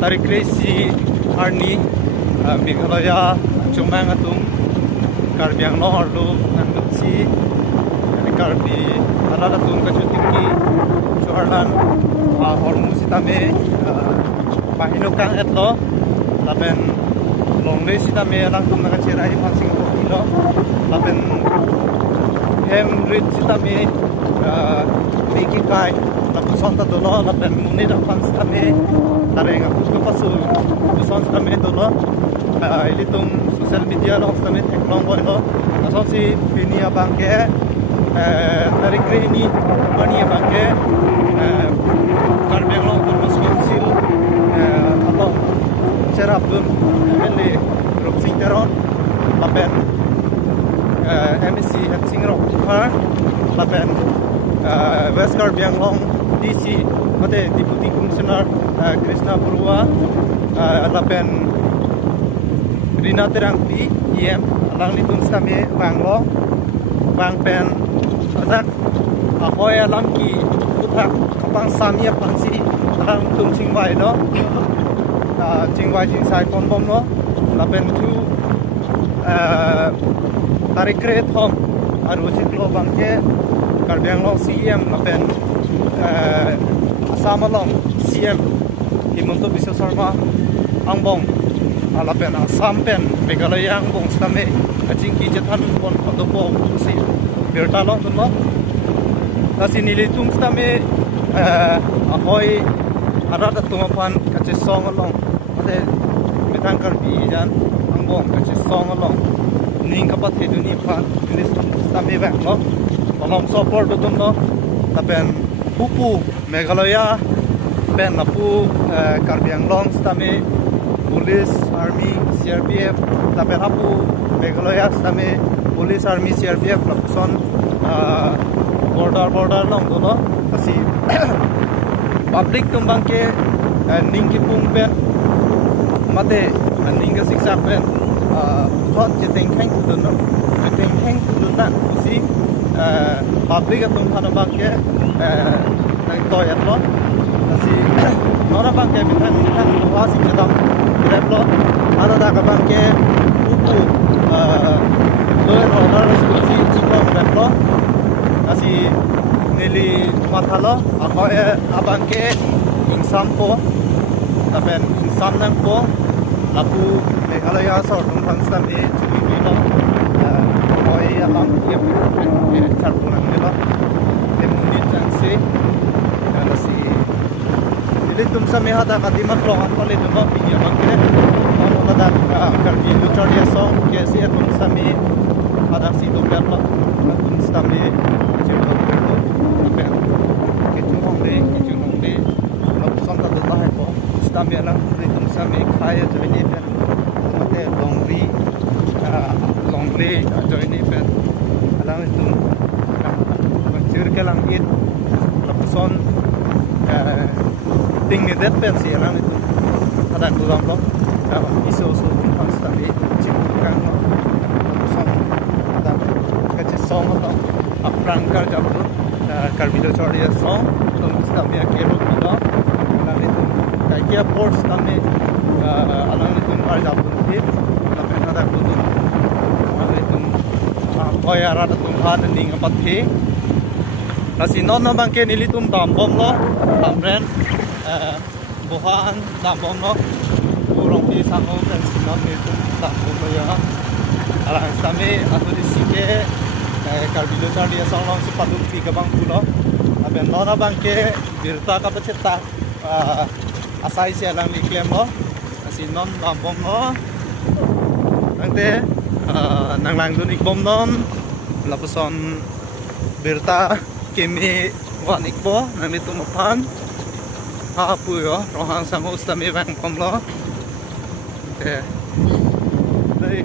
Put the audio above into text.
Tarik Resi Arni Meghalaya Chumang Atung Karbi Anglong Arlu Nangutsi Karbi Araratun Kachutiki Chuarlan Hormusitame Pahinukang Etlo Lapen Longley Sitame Langtum Nagachirai Pansing Kilo Lapen Hemrit Sitame Miki Kai Lapen Sonta Dolo Lapen Munida Pansitame Tareng aku kepasul uson stame dolo ilitum sosial media lo stame teklong boilo asal si dunia bangke dari kreni dunia bangke karbeng lo terus konsil apa cerapun ele grup singteron lapen MSC Hapsing Rock Car lapen West Karbeng Long DC mate Deputy Commissioner Krishna Purwa lapen Rina Terangpi IM alang litun stame Banglo Bangpen adak ahoy alam ki utak kapang samia pangsi alang tum singwai lo singwai jingsai konbom lo lapen tu tarik kret hom arujit lo bangke Karbeng Long CM lapen Samalong CM Himonto Biswa Sarma Angbong Alapen Sampen Meghalaya Angbong Stame Kachingki Jatan Pon Kotopo Si Bertalong Tuno Nasi Nilitung Stame Ahoy Arada Tumapan Kache Song Along Ate Metang Karbi Jan Angbong Kache Song Along Ning Kapat Heduni Pan Nilis Stame Banglo Along Support Tuno Tapen Pupu Meghalaya Ben Napu Karbi Anglong Stame Police Army CRPF Tapen Apu Meghalaya Stame Police Army CRPF Lapson border long dono kasi public tumbang ke ningki pung pen mate ningga siksa pen thot jeteng khang dono jeteng khang dono usi public atum thana bang ke nang to yatlo kasi nora bang ke bithan wasi jedam replo ada da ka bang ke upu loe order skuti chikong replo kasi nili mathalo ako abang ke insam po tapen insam nang po lapu Meghalaya sor tung pansam e chuli lo oi abang ke charpunan nilo temuni changse kasi nili tum same hada kadimak longan pale duno pinya bangke ono da karbi lucharia song ke se tum same hada si to perlo tum same Stame alang ritum same khaya joine pen mate longri joine pen alang ritum bangchir ke langit lapson ting ni det pen si alang ritum adan kuram lo iso so stame chikang lo lapson adan kache song lo aprang kar jabut karbido choria song tum stame akelo kilo alang ritum Kaya port kami alang itu ada pun tapi ada pun alang itu kaya ada tumhan ning apat he kasi non na bangke nilitum dambom lo tamren buhan dambom lo kurang pi sango dan sinon nilitum dambom lo ya alang kami atau di sike karbido chardia song si paduk pi kabang pulo aben non na bangke birta kapacita asai si alang liklem lo asi non lambom lo nangte nanglang dun ikbom non lapuson birta kemi wan ikbo nang itu mapan kapuyo rohan sang hosta mi bang pamlo. Đây